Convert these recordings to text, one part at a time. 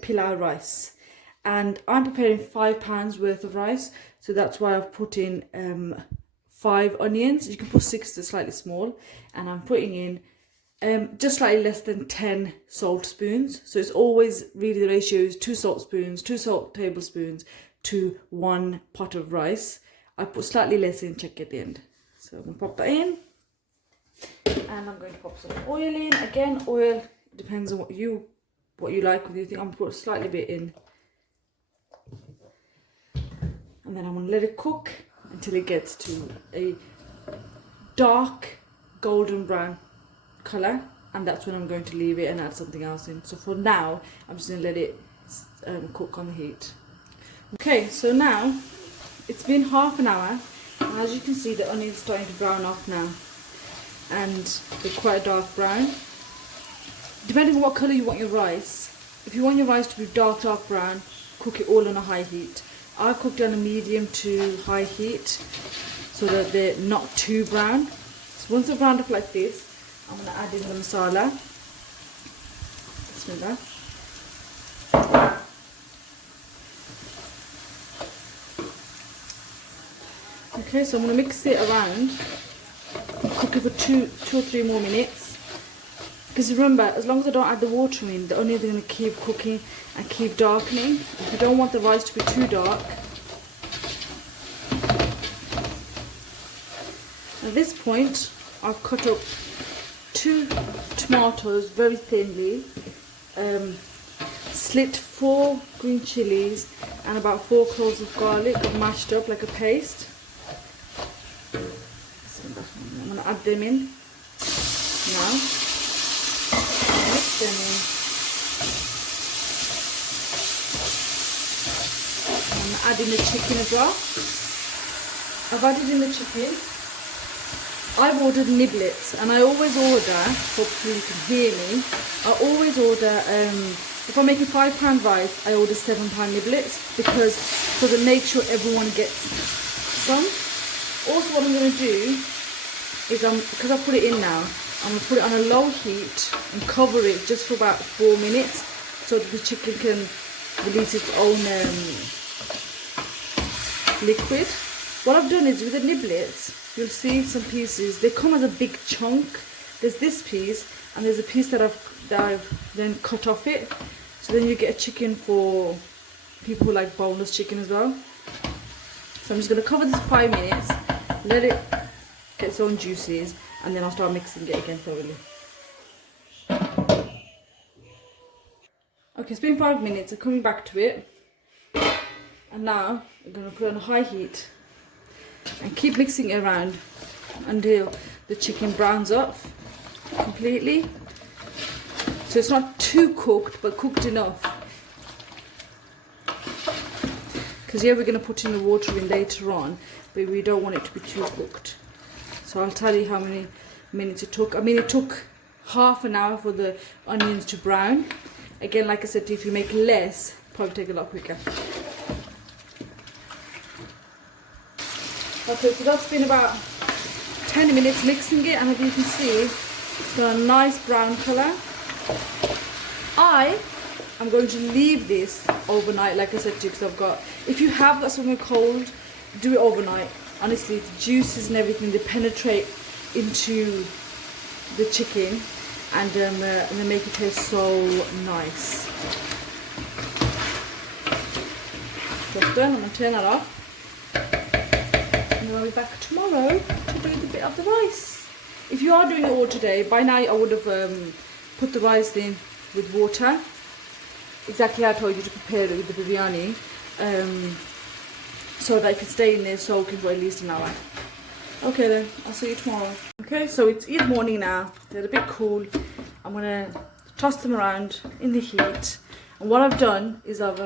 Pilau rice. And I'm preparing £5 worth of rice, so that's why I've put in 5 onions. You can put 6, they're slightly small, and I'm putting in just slightly less than 10 salt spoons. So it's always really, the ratio is 2 salt spoons, 2 salt tablespoons to 1 pot of rice. I put slightly less in, check at the end. So I'm going to pop that in, and I'm going to pop some oil in. Again, oil depends on what you like. What you think, I'm going to put a slightly bit in. And then I'm going to let it cook until it gets to a dark golden brown colour, and that's when I'm going to leave it and add something else in. So for now, I'm just going to let it cook on the heat. Okay, so now it's been half an hour, and as you can see, the onions are starting to brown off now, and they're quite a dark brown. Depending on what colour you want your rice, if you want your rice to be dark brown, cook it all on a high heat. I cooked on a medium to high heat so that they're not too brown. So once they're browned up like this, I'm going to add in the masala. Bismillah. Okay, so I'm going to mix it around and cook it for 2 or 3 more minutes. Because remember, as long as I don't add the water in, the onions are going to keep cooking and keep darkening. If you don't want the rice to be too dark. At this point, I've cut up 2 tomatoes very thinly, slit 4 green chillies, and about 4 cloves of garlic I've mashed up like a paste. I'm going to add them in now. Mix them in. I'm adding the chicken as well. I've added in the chicken. I've ordered niblets, and I always order, hopefully you can hear me, I always order, if I'm making £5 rice, I order £7 niblets, because for the nature everyone gets some. Also what I'm going to do is, because I've put it in now, I'm going to put it on a low heat and cover it just for about 4 minutes, so that the chicken can release its own liquid. What I've done is, with the niblets, you'll see some pieces, they come as a big chunk. There's this piece, and there's a piece that I've then cut off it. So then you get a chicken for people who like boneless chicken as well. So I'm just going to cover this for 5 minutes, let it get its own juices, and then I'll start mixing it again thoroughly. Okay, it's been 5 minutes, I'm coming back to it. And now I'm going to put it on a high heat and keep mixing it around until the chicken browns up completely. So it's not too cooked, but cooked enough. Because yeah, we're going to put in the water in later on, but we don't want it to be too cooked. So I'll tell you how many minutes it took. I mean, it took half an hour for the onions to brown. Again, like I said, if you make less, probably take a lot quicker. Okay, so that's been about 10 minutes mixing it, and as you can see, it's got a nice brown colour. I am going to leave this overnight, like I said to you, because if you have got something cold, do it overnight. Honestly, the juices and everything, they penetrate into the chicken, and they make it taste so nice. That's done. I'm going to turn that off. And I'll be back tomorrow to do the bit of the rice. If you are doing it all today, by now I would have put the rice in with water, exactly how I told you to prepare it with the biryani, so that it can stay in there soaking for at least an hour. Okay then, I'll see you tomorrow. Okay, so it's Eid morning now, they're a bit cool. I'm going to toss them around in the heat, and what I've done is I've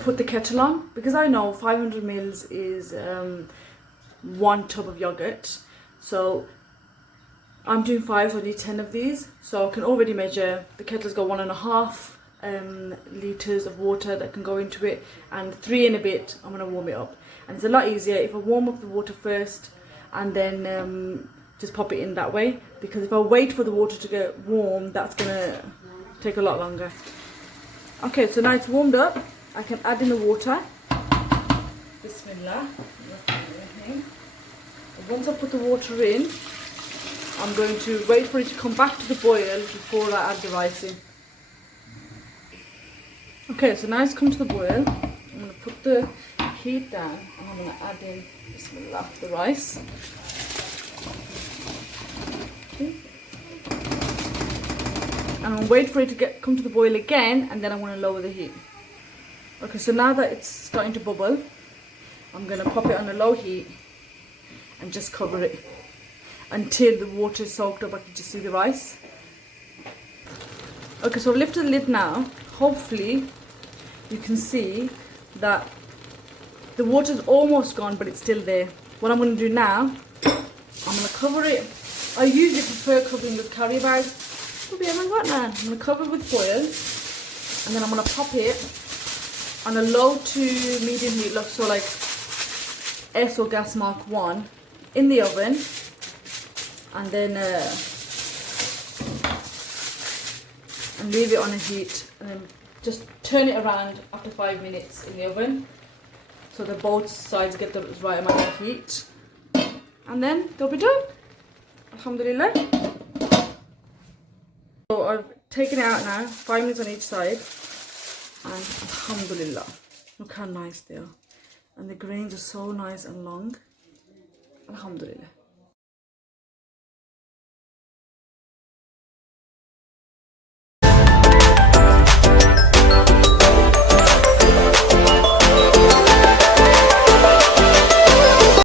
put the kettle on, because I know 500 mils is 1 tub of yogurt, so I'm doing 5, so I need 10 of these. So I can already measure, the kettle's got 1.5 litres of water that can go into it, and 3 and a bit I'm going to warm it up. And it's a lot easier if I warm up the water first and then just pop it in that way, because if I wait for the water to get warm, that's going to take a lot longer. Okay, so now it's warmed up. I can add in the water. Bismillah. Once I put the water in, I'm going to wait for it to come back to the boil before I add the rice in. Okay, so now it's come to the boil. I'm going to put the heat down and I'm going to add in, Bismillah, the rice. Okay. And I'll wait for it to come to the boil again, and then I'm going to lower the heat. Okay, so now that it's starting to bubble, I'm going to pop it on a low heat and just cover it until the water is soaked up. I can just see the rice. Okay, so I've lifted the lid now. Hopefully you can see that the water's almost gone, but it's still there. What I'm going to do now, I'm going to cover it. I usually prefer covering with carry bags. I'm going to cover it with foil, and then I'm going to pop it on a low to medium heat, so like S or gas mark 1 in the oven, and then and leave it on a heat, and then just turn it around after 5 minutes in the oven so that both sides get the right amount of heat, and then they'll be done. Alhamdulillah. So I've taken it out now, 5 minutes on each side, and alhamdulillah, look how nice they are, and the grains are so nice and long. Alhamdulillah.